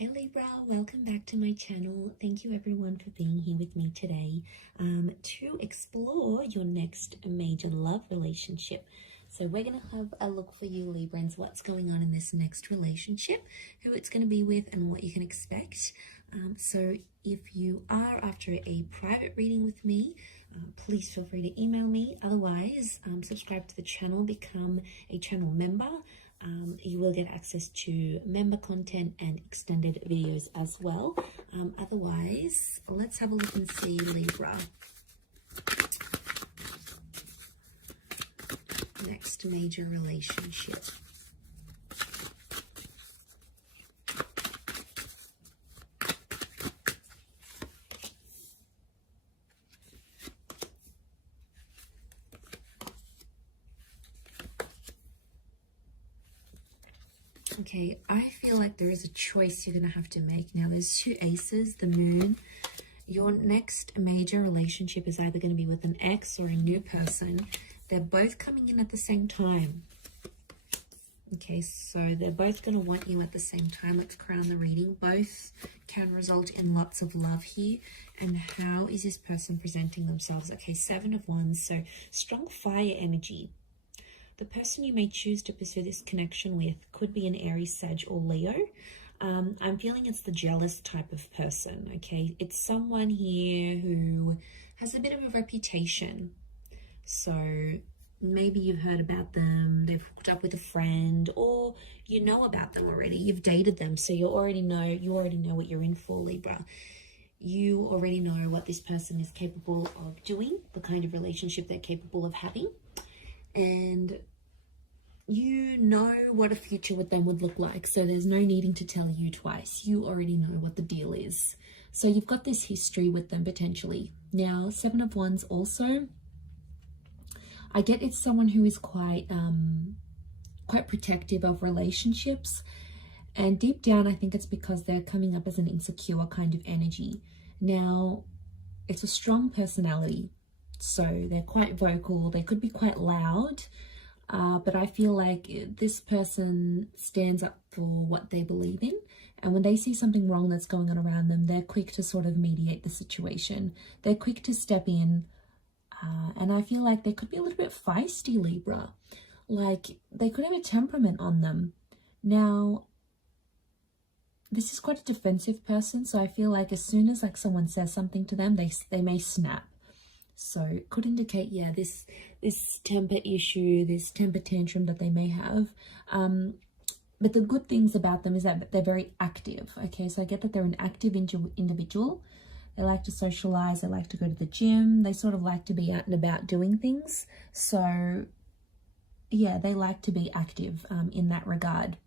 Hey Libra, welcome back to my channel. Thank you everyone for being here with me today to explore your next major love relationship. So we're going to have a look for you Librans, what's going on in this next relationship, who it's going to be with and what you can expect. So if you are after a private reading with me, please feel free to email me. Otherwise, subscribe to the channel, become a channel member. You will get access to member content and extended videos as well. Otherwise, let's have a look and see Libra. Next major relationship. Okay, I feel like there is a choice you're going to have to make. Now, there's two aces, the moon. Your next major relationship is either going to be with an ex or a new person. They're both coming in at the same time. Okay, so they're both going to want you at the same time. Let's crown the reading. Both can result in lots of love here. And how is this person presenting themselves? Okay, 7 of Wands, so strong fire energy. The person you may choose to pursue this connection with could be an Aries, Sag, or Leo. I'm feeling it's the jealous type of person, okay? It's someone here who has a bit of a reputation. So maybe you've heard about them, they've hooked up with a friend, or you know about them already. You've dated them, so you already know what you're in for, Libra. You already know what this person is capable of doing, the kind of relationship they're capable of having. And you know what a future with them would look like, so there's no needing to tell you twice. You already know what the deal is. So you've got this history with them potentially. Now, 7 of Wands also, I get it's someone who is quite protective of relationships. And deep down, I think it's because they're coming up as an insecure kind of energy. Now, it's a strong personality. So they're quite vocal, they could be quite loud, but I feel like this person stands up for what they believe in. And when they see something wrong that's going on around them, they're quick to sort of mediate the situation. They're quick to step in. And I feel like they could be a little bit feisty, Libra. Like they could have a temperament on them. Now, this is quite a defensive person. So I feel like as soon as like someone says something to them, they may snap. So it could indicate, yeah, this temper issue, this temper tantrum that they may have. But the good things about them is that they're very active. Okay, so I get that they're an active individual. They like to socialize. They like to go to the gym. They sort of like to be out and about doing things. So yeah, they like to be active in that regard.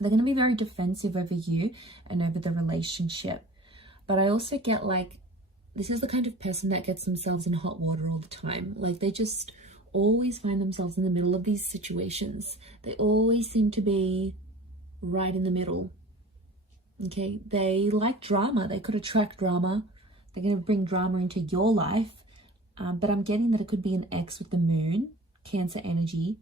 They're going to be very defensive over you and over the relationship. But I also get like, this is the kind of person that gets themselves in hot water all the time. Like they just always find themselves in the middle of these situations. They always seem to be right in the middle. Okay, they like drama. They could attract drama. They're going to bring drama into your life. But I'm getting that it could be an ex with the moon, Cancer energy.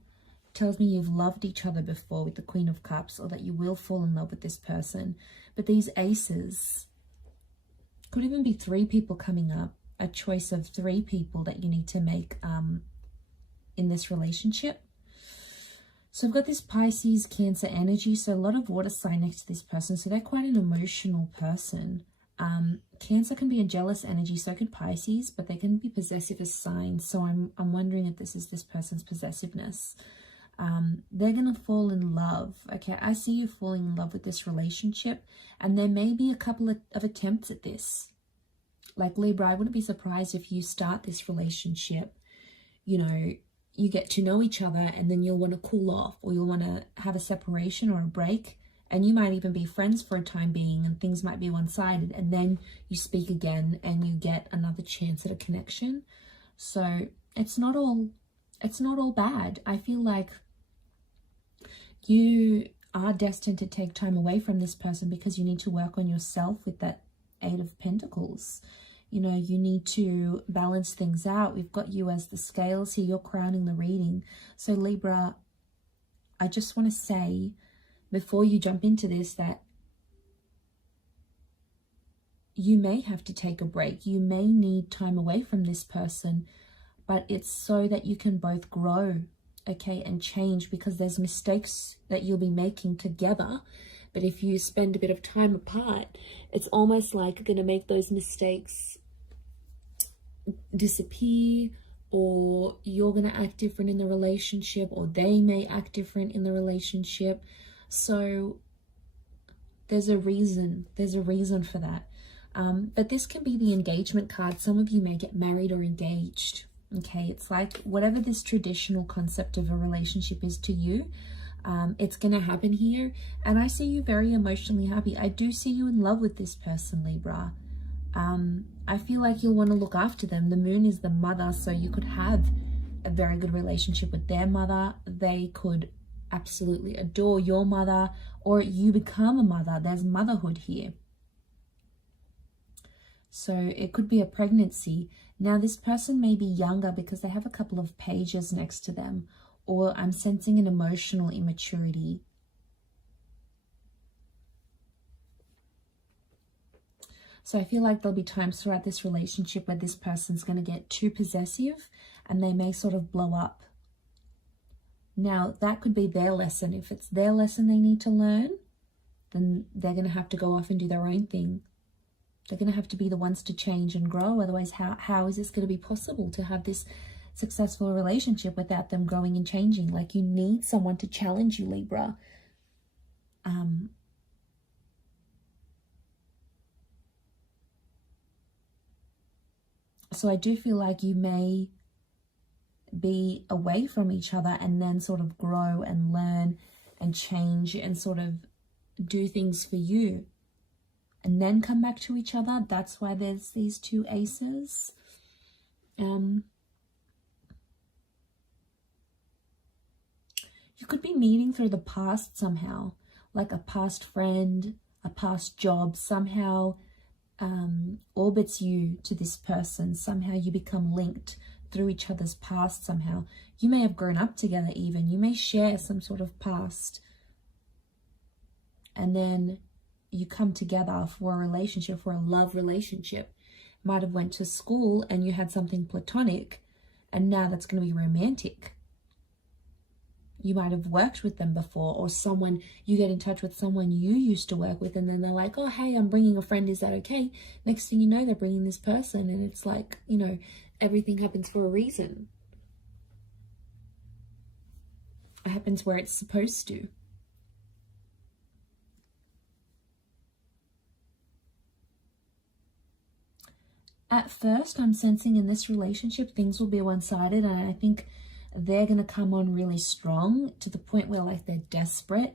Tells me you've loved each other before with the Queen of Cups, or that you will fall in love with this person. But these aces could even be 3 people coming up, a choice of 3 people that you need to make in this relationship. So I've got this Pisces, Cancer energy, so a lot of water sign next to this person, so they're quite an emotional person. Cancer can be a jealous energy, so could Pisces, but they can be possessive as signs, so I'm wondering if this is this person's possessiveness. They're going to fall in love. Okay, I see you falling in love with this relationship, and there may be a couple of attempts at this. Like Libra, I wouldn't be surprised if you start this relationship, you know, you get to know each other and then you'll want to cool off, or you'll want to have a separation or a break, and you might even be friends for a time being and things might be one-sided, and then you speak again and you get another chance at a connection. So it's not all bad. I feel like you are destined to take time away from this person because you need to work on yourself with that 8 of Pentacles. You know, you need to balance things out. We've got you as the scales here. You're crowning the reading. So Libra, I just want to say before you jump into this that you may have to take a break. You may need time away from this person, but it's so that you can both grow, okay, and change, because there's mistakes that you'll be making together. But if you spend a bit of time apart, it's almost like you're going to make those mistakes disappear, or you're going to act different in the relationship, or they may act different in the relationship. So there's a reason for that. But this can be the engagement card. Some of you may get married or engaged. Okay, it's like whatever this traditional concept of a relationship is to you, it's going to happen here. And I see you very emotionally happy. I do see you in love with this person, Libra. I feel like you'll want to look after them. The moon is the mother, so you could have a very good relationship with their mother. They could absolutely adore your mother, or you become a mother. There's motherhood here. So it could be a pregnancy. Now this person may be younger because they have a couple of pages next to them, or I'm sensing an emotional immaturity. So I feel like there'll be times throughout this relationship where this person's going to get too possessive and they may sort of blow up. Now that could be their lesson. If it's their lesson they need to learn, then they're going to have to go off and do their own thing. They're going to have to be the ones to change and grow. Otherwise, how is this going to be possible to have this successful relationship without them growing and changing? Like, you need someone to challenge you, Libra. So I do feel like you may be away from each other and then sort of grow and learn and change and sort of do things for you, and then come back to each other. That's why there's these two aces. You could be meeting through the past somehow, like a past friend, a past job, somehow orbits you to this person. Somehow you become linked through each other's past somehow. You may have grown up together even. You may share some sort of past. And then you come together for a relationship, for a love relationship. Might have went to school and you had something platonic, and now that's going to be romantic. You might have worked with them before, or someone, you get in touch with someone you used to work with, and then they're like, oh, hey, I'm bringing a friend, is that okay? Next thing you know, they're bringing this person, and it's like, you know, everything happens for a reason. It happens where it's supposed to. At first, I'm sensing in this relationship, things will be one-sided, and I think they're going to come on really strong to the point where like they're desperate,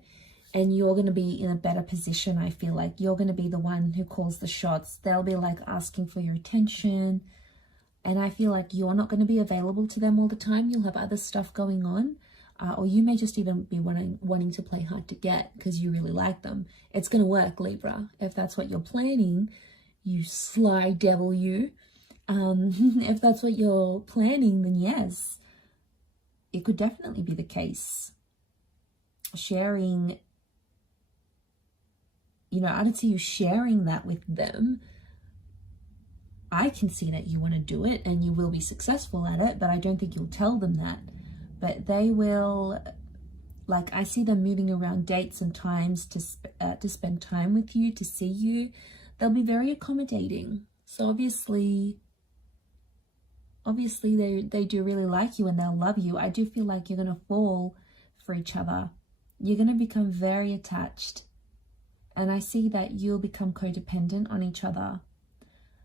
and you're going to be in a better position. I feel like you're going to be the one who calls the shots. They'll be like asking for your attention, and I feel like you're not going to be available to them all the time. You'll have other stuff going on, or you may just even be wanting to play hard to get because you really like them. It's going to work, Libra, if that's what you're planning. You sly devil, you. If that's what you're planning, then yes, it could definitely be the case. Sharing, you know, I don't see you sharing that with them. I can see that you want to do it and you will be successful at it, but I don't think you'll tell them that. But they will, like, I see them moving around dates and times to spend time with you, to see you. They'll be very accommodating. So obviously they do really like you and they'll love you. I do feel like you're going to fall for each other. You're going to become very attached. And I see that you'll become codependent on each other.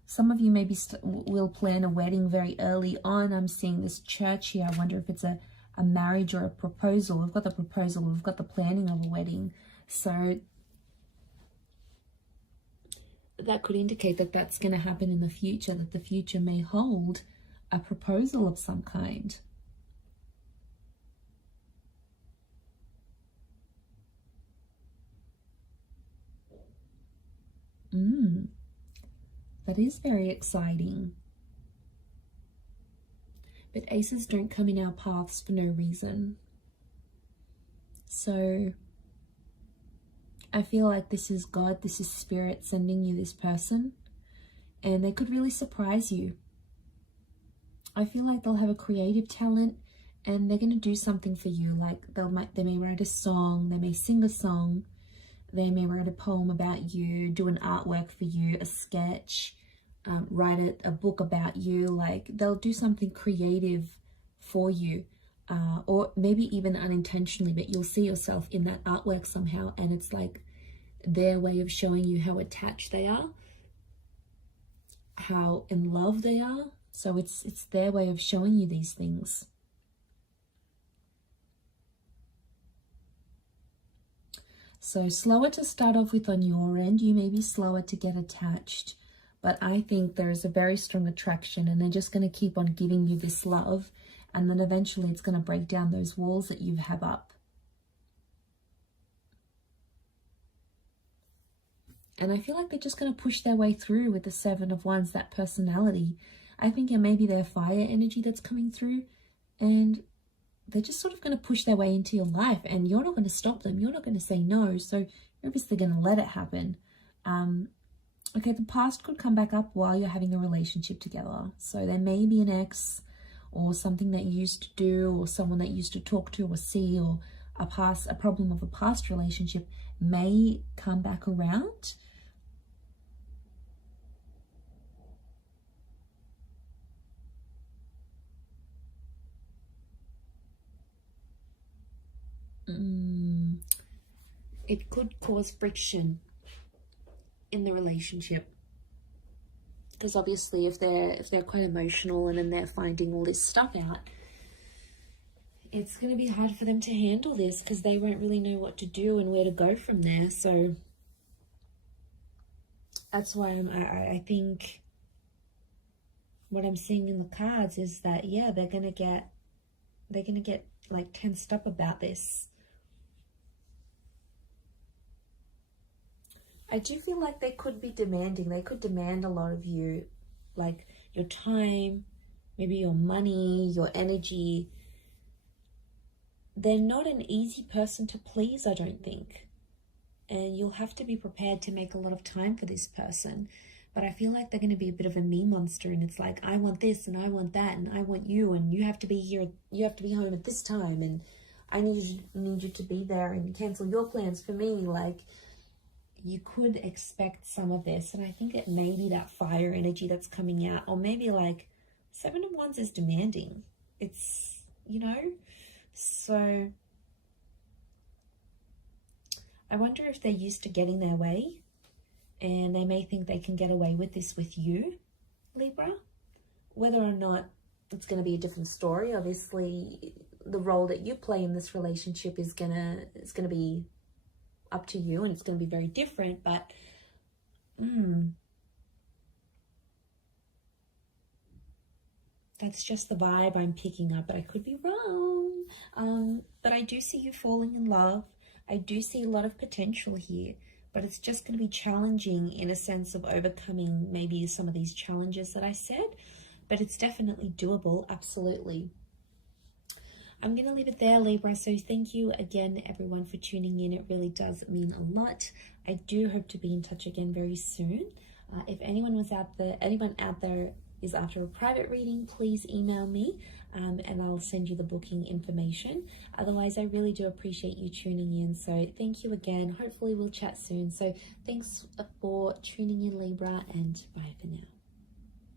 Some of you maybe will plan a wedding very early on. I'm seeing this church here. I wonder if it's a marriage or a proposal. We've got the proposal. We've got the planning of a wedding. So that could indicate that that's going to happen in the future, that the future may hold a proposal of some kind. That is very exciting. But aces don't come in our paths for no reason. So I feel like this is God, this is Spirit sending you this person. and they could really surprise you. I feel like they'll have a creative talent and they're going to do something for you. Like they may write a song, they may sing a song, they may write a poem about you, do an artwork for you, a sketch, write a book about you. Like they'll do something creative for you, or maybe even unintentionally, but you'll see yourself in that artwork somehow, and it's like their way of showing you how attached they are, how in love they are. So it's their way of showing you these things. So slower to start off with on your end. You may be slower to get attached, but I think there is a very strong attraction, and they're just going to keep on giving you this love, and then eventually it's going to break down those walls that you have up. And I feel like they're just going to push their way through with the Seven of Wands, that personality. I think it may be their fire energy that's coming through, and they're just sort of going to push their way into your life, and you're not going to stop them. You're not going to say no. So you're obviously going to let it happen. Okay, the past could come back up while you're having a relationship together. So there may be an ex, or something that you used to do, or someone that you used to talk to or see, or a problem of a past relationship may come back around. It could cause friction in the relationship, because obviously if they're quite emotional and then they're finding all this stuff out, it's going to be hard for them to handle this, because they won't really know what to do and where to go from there. So that's why I think what I'm seeing in the cards is that, yeah, they're gonna get like tensed up about this. I do feel like they could be demanding. They could demand a lot of you, like your time, maybe your money, your energy. They're not an easy person to please, I don't think. And you'll have to be prepared to make a lot of time for this person. But I feel like they're going to be a bit of a me monster, and it's like, I want this and I want that and I want you, and you have to be here, you have to be home at this time, and I need you to be there and cancel your plans for me. Like, you could expect some of this, and I think it may be that fire energy that's coming out, or maybe like Seven of Wands is demanding. It's, you know, so I wonder if they're used to getting their way, and they may think they can get away with this with you, Libra. Whether or not it's going to be a different story. Obviously, the role that you play in this relationship is gonna be up to you, and it's going to be very different. But that's just the vibe I'm picking up, but I could be wrong. But I do see you falling in love. I do see a lot of potential here, but it's just going to be challenging in a sense of overcoming maybe some of these challenges that I said, but it's definitely doable, absolutely. I'm going to leave it there, Libra. So thank you again, everyone, for tuning in. It really does mean a lot. I do hope to be in touch again very soon. If anyone out there is after a private reading, please email me, and I'll send you the booking information. Otherwise, I really do appreciate you tuning in. So thank you again. Hopefully we'll chat soon. So thanks for tuning in, Libra, and bye for now.